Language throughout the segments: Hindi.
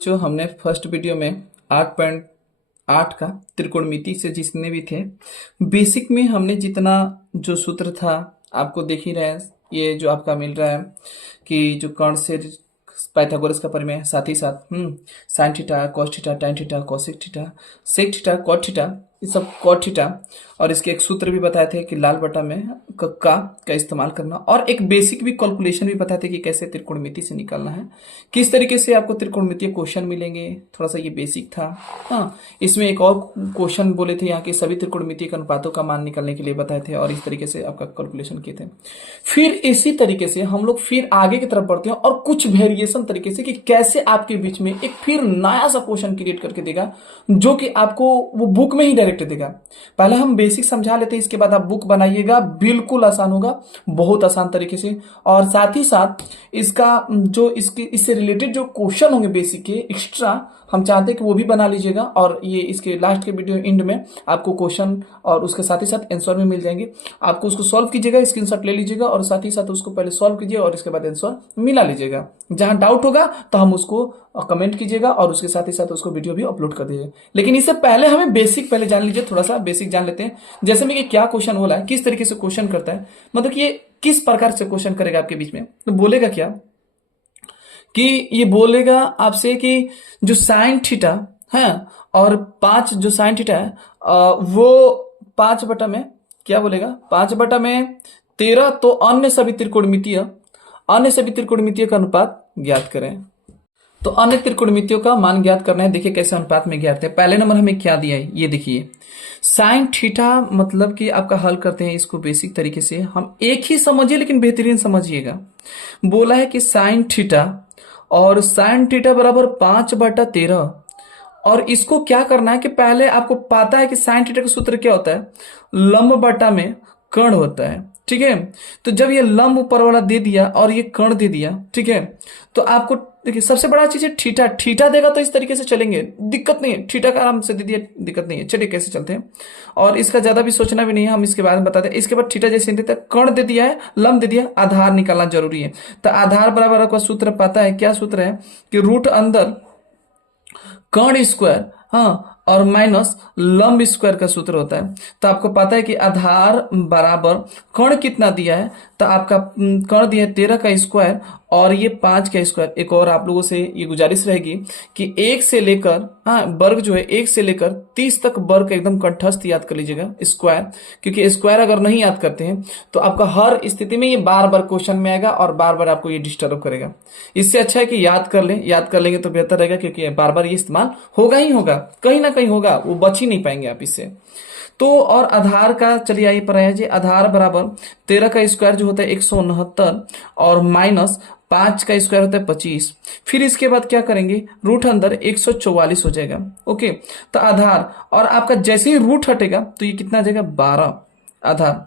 जो हमने फर्स्ट वीडियो में 8.8 का त्रिकोणमिति से जितने भी थे, बेसिक में हमने जितना जो सूत्र था आपको देख ही रहे हैं। ये जो आपका मिल रहा है कि जो कर्ण से पाइथागोरस का परिमेय है, साथ ही साथ sine theta, cos theta, tan theta, cosec theta, sec theta, cot theta, ये सब कॉट थीटा। और इसके एक सूत्र भी बताए थे कि लाल बटा में का इस्तेमाल करना, और एक बेसिक भी कैलकुलेशन भी बताए थे कि कैसे त्रिकोणमिति से निकालना है, किस तरीके से आपको त्रिकोणमितीय क्वेश्चन मिलेंगे। थोड़ा सा ये बेसिक था। हाँ, इसमें एक और क्वेश्चन बोले थे यहाँ के सभी त्रिकोणमितीय के अनुपातों का मान निकालने के लिए बताए थे, और इस तरीके से आपका कैलकुलेशन किए थे। फिर इसी तरीके से हम लोग फिर आगे की तरफ बढ़ते हैं और कुछ वेरिएशन तरीके से कि कैसे आपके बीच में एक फिर नया सा क्वेश्चन क्रिएट करके देगा, जो कि आपको वो बुक में ही डायरेक्ट देगा। पहले हम बेसिक समझा लेते हैं, इसके बाद आप बुक बनाइएगा, बिल्कुल आसान होगा, बहुत आसान तरीके से। और साथ ही साथ इसका जो इससे रिलेटेड जो क्वेश्चन होंगे बेसिक के एक्स्ट्रा, हम चाहते हैं कि वो भी बना लीजिएगा। और ये इसके लास्ट के वीडियो एंड में आपको क्वेश्चन और उसके साथ ही साथ आंसर भी मिल जाएंगे। आपको उसको सॉल्व कीजिएगा, स्क्रीनशॉट ले लीजिएगा और साथ ही साथ उसको पहले सॉल्व कीजिए और इसके बाद आंसर मिला लीजिएगा। जहां डाउट होगा तो हम उसको कमेंट कीजिएगा और उसके साथ ही साथ उसको वीडियो भी अपलोड कर दीजिए। लेकिन इससे पहले हमें बेसिक पहले जान लीजिए, थोड़ा सा बेसिक जान लेते हैं। जैसे में कि क्या क्वेश्चन बोला है, किस तरीके से क्वेश्चन करता है, मतलब कि ये किस प्रकार से क्वेश्चन करेगा आपके बीच में। तो बोलेगा क्या कि ये बोलेगा आपसे कि जो साइन थीटा है और 5 जो साइन थीटा है वो 5 बटा में क्या बोलेगा, 5 बटा में 13। तो अन्य सभी त्रिकोणमितीय का अनुपात ज्ञात करें। तो अन्य त्रिकोणमितियों का मान ज्ञात करना है। देखिए कैसे अनुपात में ज्ञात है। पहले नंबर हमें क्या दिया है, ये देखिए साइन थीटा, मतलब कि आपका हल करते हैं इसको बेसिक तरीके से। हम एक ही समझिए लेकिन बेहतरीन समझिएगा। बोला है कि साइन थीटा और साइन थीटा बराबर 5/13। और इसको क्या करना है कि पहले आपको पता है कि साइन थीटा का सूत्र क्या होता है, लंब बटा में कर्ण होता है। ठीक है, तो जब ये लंब ऊपर वाला दे दिया और ये कर्ण दे दिया, ठीक है, तो आपको देखिए सबसे बड़ा चीज है थीटा। थीटा देगा तो इस तरीके से चलेंगे, दिक्कत नहीं है। थीटा का आराम से दे दिया, दिक्कत नहीं है। चलिए कैसे चलते हैं, और इसका ज्यादा भी सोचना भी नहीं है, हम इसके बारे में बताते हैं। इसके बाद थीटा जैसे देता है, कर्ण दे दिया है, लंब दे दिया, आधार निकालना जरूरी है। तो आधार बराबर आपका सूत्र पता है, क्या सूत्र है कि रूट अंदर कर्ण स्क्वायर, हाँ, और माइनस लंब स्क्वायर का सूत्र होता है। तो आपको पता है कि आधार बराबर कर्ण कितना दिया है, तो आपका कर्ण दिया है 13 का स्क्वायर और ये 5 का स्क्वायर। एक और आप लोगों से ये गुजारिश रहेगी कि 1 से लेकर, हाँ, वर्ग जो है 1 से लेकर 30 तक वर्ग एकदम कंठस्थ याद कर लीजिएगा, स्क्वायर। क्योंकि स्क्वायर अगर नहीं याद करते हैं तो आपका हर स्थिति में ये बार बार क्वेश्चन में आएगा और बार बार आपको ये डिस्टर्ब करेगा। इससे अच्छा है कि याद कर लें, याद कर लेंगे तो बेहतर रहेगा, क्योंकि बार बार ये इस्तेमाल होगा ही होगा, कहीं ना कहीं होगा, वो बच ही नहीं पाएंगे आप इससे। तो और आधार का चलिए आइए पर आया जी, आधार बराबर 13 का स्क्वायर जो होता है 169 और माइनस 5 का स्क्वायर होता है 25। फिर इसके बाद क्या करेंगे, रूट अंदर 144 हो जाएगा। ओके, तो आधार और आपका जैसे ही रूट हटेगा तो ये कितना आ जाएगा, 12 आधार।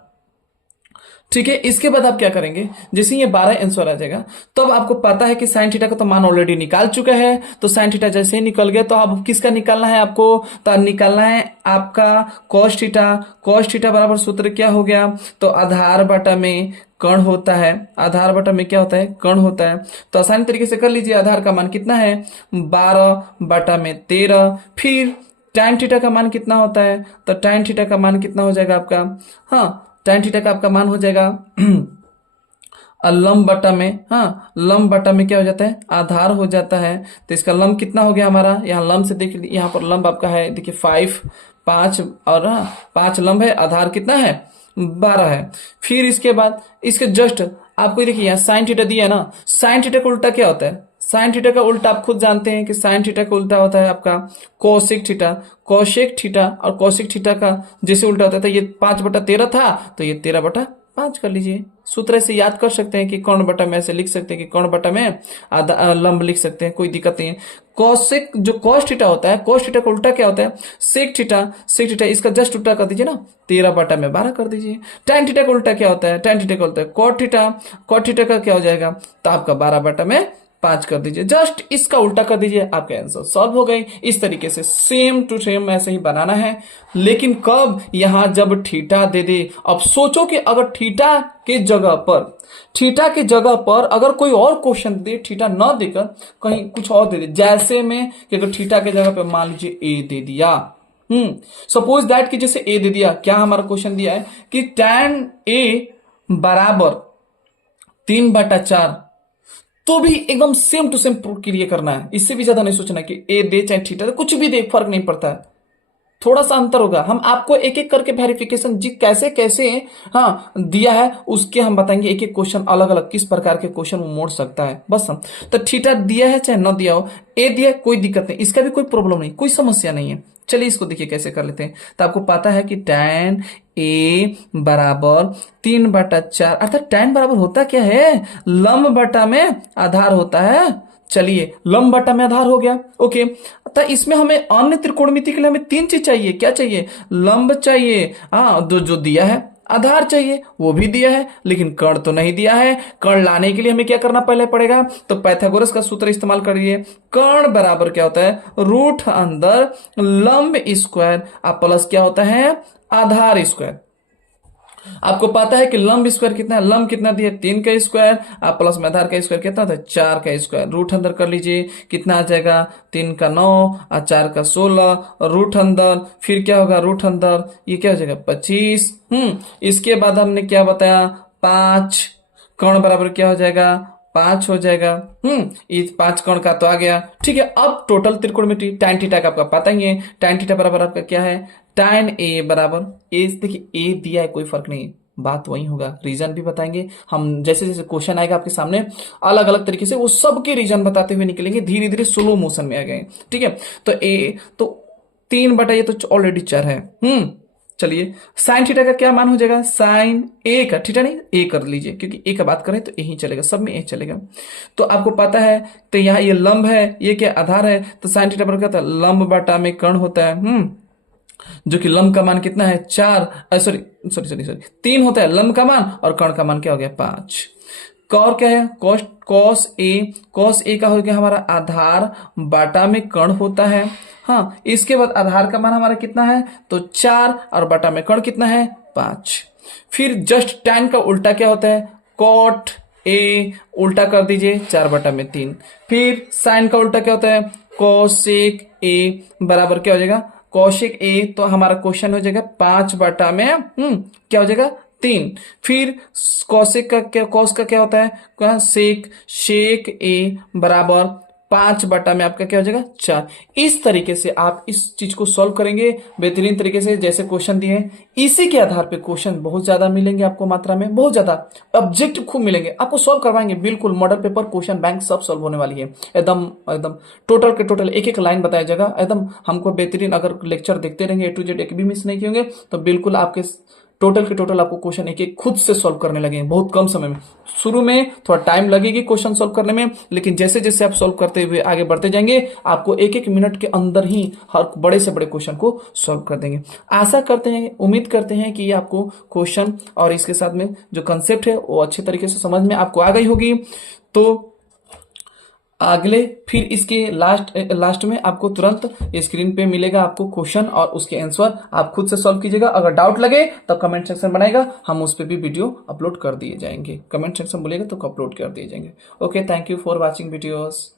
ठीक है, इसके बाद आप क्या करेंगे, जैसे ये 12 आंसर आ जाएगा, तब तो आपको पता है कि साइन थीटा का तो मान ऑलरेडी निकाल चुका है। तो साइन थीटा जैसे ही निकल गया, तो अब किसका निकालना है आपको, तो निकालना है आपका कॉस थीटा। कॉस थीटा बराबर सूत्र क्या हो गया, तो आधार बटा में कर्ण होता है। आधार बटा में क्या होता है, कर्ण होता है। तो आसानी तरीके से कर लीजिए, आधार का मान कितना है, 12/13। फिर tan थीटा का मान कितना होता है, तो tan थीटा का मान कितना हो जाएगा आपका, हाँ, tan थीटा का आपका मान हो जाएगा लंब बटा में, हाँ, लंब बटा में क्या हो जाता है, आधार हो जाता है। तो इसका लंब कितना हो गया हमारा, यहाँ लंब से देखिए, यहाँ पर लंब आपका है, देखिए 5 और 5 लंब है, आधार कितना है, 12 है। फिर इसके बाद इसके जस्ट आपको देखिए यहाँ साइन थीटा दिया है ना, साइन थीटा का उल्टा क्या होता है, साइन थीटा का उल्टा आप खुद जानते हैं कि साइन थीटा का उल्टा होता है आपका कोसेक थीटा। कोसेक थीटा और कोसेक थीटा का जैसे उल्टा होता था, ये 5/13 था तो ये 13/5 कर लीजिए। सूत्र से याद कर सकते हैं कि कर्ण बटा में ऐसे लिख सकते हैं कि कर्ण बटा में आधा लंब लिख सकते हैं, कोई दिक्कत नहीं है। कोसेक जो कॉस थीटा होता है, कॉस थीटा का उल्टा क्या होता है, सेक थीटा। सेक थीटा इसका जस्ट उल्टा कर दीजिए ना, 13/12 कर दीजिए। tan थीटा का उल्टा क्या होता है, tan थीटा का उल्टा है कॉट थीटा। कॉट थीटा का क्या हो जाएगा, तो आपका 12/15 5 कर दीजिए, जस्ट इसका उल्टा कर दीजिए, आपका आंसर सॉल्व हो गई। इस तरीके से सेम टू सेम ऐसे ही बनाना है, लेकिन कब, यहां जब थीटा दे दे। अब सोचो कि अगर थीटा के जगह पर अगर कोई और क्वेश्चन दे, थीटा न देकर कहीं कुछ और दे दे, जैसे में कि अगर थीटा के जगह पे मान लीजिए ए दे दिया, सपोज दैट कि जैसे ए दे दिया, क्या हमारा क्वेश्चन दिया है कि tan ए बराबर 3/4, तो भी एकदम सेम टू सेम क्लियर करना है, इससे भी ज्यादा नहीं सोचना कि ए दे चाहे थीटा दे, कुछ भी दे फर्क नहीं पड़ता है, थोड़ा सा अंतर होगा। हम आपको एक एक करके वेरिफिकेशन जी कैसे कैसे हाँ दिया है उसके हम बताएंगे, एक एक क्वेश्चन अलग अलग किस प्रकार के क्वेश्चन वो मोड़ सकता है, बस हम तो थीटा दिया है चाहे न दिया हो, ए दिया है कोई दिक्कत नहीं, इसका भी कोई प्रॉब्लम नहीं, कोई समस्या नहीं है। चलिए इसको देखिए कैसे कर लेते हैं। तो आपको पता है कि tan ए बराबर 3/4, अर्थात tan बराबर होता क्या है, लंब बटा में आधार होता है। चलिए लंब बटा में आधार हो गया, ओके। तो इसमें हमें अन्य त्रिकोणमिति के लिए हमें 3 चीज चाहिए, क्या चाहिए, लंब चाहिए, हाँ जो दिया है, आधार चाहिए वो भी दिया है, लेकिन कर्ण तो नहीं दिया है। कर्ण लाने के लिए हमें क्या करना पहले पड़ेगा, तो पाइथागोरस का सूत्र इस्तेमाल करिए। कर्ण बराबर क्या होता है, रूट अंदर लंब स्क्वायर, आप प्लस क्या होता है, आधार स्क्वायर। आपको पता है कि लंब स्क्वायर कितना है, लंब कितना दिया, 3 का स्क्वायर, आप प्लस में आधार का स्क्वायर कितना था, 4 का स्क्वायर, रूट अंदर कर लीजिए, कितना आ जाएगा, 3 का 9 और 4 का 16, रूट अंदर, फिर क्या होगा, रूट अंदर, ये क्या हो जाएगा 25। इसके बाद हमने क्या बताया, 5 कर्ण बराबर क्या हो जाएगा, 5 हो जाएगा। इस 5 कर्ण का तो आ गया, ठीक है। अब टोटल त्रिकोणमिति tan थीटा का आपका पता ही है, tan थीटा बराबर आपका क्या है, tan ए बराबर, ए देखिए ए दिया है कोई फर्क नहीं, बात वही होगा, रीजन भी बताएंगे हम, जैसे जैसे क्वेश्चन आएगा आपके सामने अलग अलग तरीके से वो सबके रीजन बताते हुए निकलेंगे, धीरे धीरे स्लो मोशन में आ गए, ठीक है। तो ए तो 3/, ये तो ऑलरेडी 4 है। चलिए साइन थीटा का क्या मान हो जाएगा, साइन ए का, थीटा नहीं ए कर लीजिए, क्योंकि ए का बात करें तो यही चलेगा, सब में ए चलेगा। तो आपको पता है, तो यहाँ ये लंब है, ये क्या आधार है, तो साइन थीटा पर क्या होता है, लंब बटा में कर्ण होता है, जो कि लंब का मान कितना है 4, सॉरी 3 होता है लंब का मान, और कर्ण का मान क्या हो गया 5। और क्या है, कॉस ए का हो गया हमारा आधार बाटा में कर्ण होता है। हाँ, इसके बाद आधार का मान हमारा कितना है, तो 4, और बाटा में कर्ण कितना है 5। फिर जस्ट tan का उल्टा क्या होता है, कॉट ए, उल्टा कर दीजिए 4/3। फिर साइन का उल्टा क्या होता है, कोसेक ए बराबर क्या हो जाएगा, कोसेक ए, तो हमारा क्वेश्चन हो जाएगा 5/, क्या हो जाएगा 3। फिर कॉसेक का क्या, कॉस का क्या होता है, सेक ए बराबर 5/, में आपका क्या हो जाएगा 4। इस तरीके से आप इस चीज को सॉल्व करेंगे बेहतरीन तरीके से, जैसे क्वेश्चन दिए हैं इसी के आधार पे क्वेश्चन बहुत ज्यादा मिलेंगे आपको, मात्रा में बहुत ज्यादा ऑब्जेक्ट खूब मिलेंगे, आपको सॉल्व करवाएंगे बिल्कुल। मॉडल पेपर, क्वेश्चन बैंक सब सॉल्व होने वाली है, एकदम एकदम टोटल के टोटल एक एक लाइन बताया जाएगा एकदम। हमको बेहतरीन, अगर लेक्चर देखते रहेंगे A to Z एक भी मिस नहीं किए तो बिल्कुल आपके टोटल के टोटल आपको क्वेश्चन एक एक खुद से सॉल्व करने लगे बहुत कम समय में। शुरू में थोड़ा टाइम लगेगी क्वेश्चन सॉल्व करने में, लेकिन जैसे जैसे आप सॉल्व करते हुए आगे बढ़ते जाएंगे आपको एक एक मिनट के अंदर ही हर बड़े से बड़े क्वेश्चन को सॉल्व कर देंगे। आशा करते हैं, उम्मीद करते हैं कि ये आपको क्वेश्चन और इसके साथ में जो कंसेप्ट है वो अच्छे तरीके से समझ में आपको आ गई होगी। तो अगले फिर इसके लास्ट में आपको तुरंत स्क्रीन पे मिलेगा आपको क्वेश्चन और उसके आंसर, आप खुद से सॉल्व कीजिएगा। अगर डाउट लगे तो कमेंट सेक्शन बनाएगा, हम उस पर भी वीडियो अपलोड कर दिए जाएंगे। कमेंट सेक्शन बोलेगा तो अपलोड कर दिए जाएंगे। Okay, thank you for watching videos.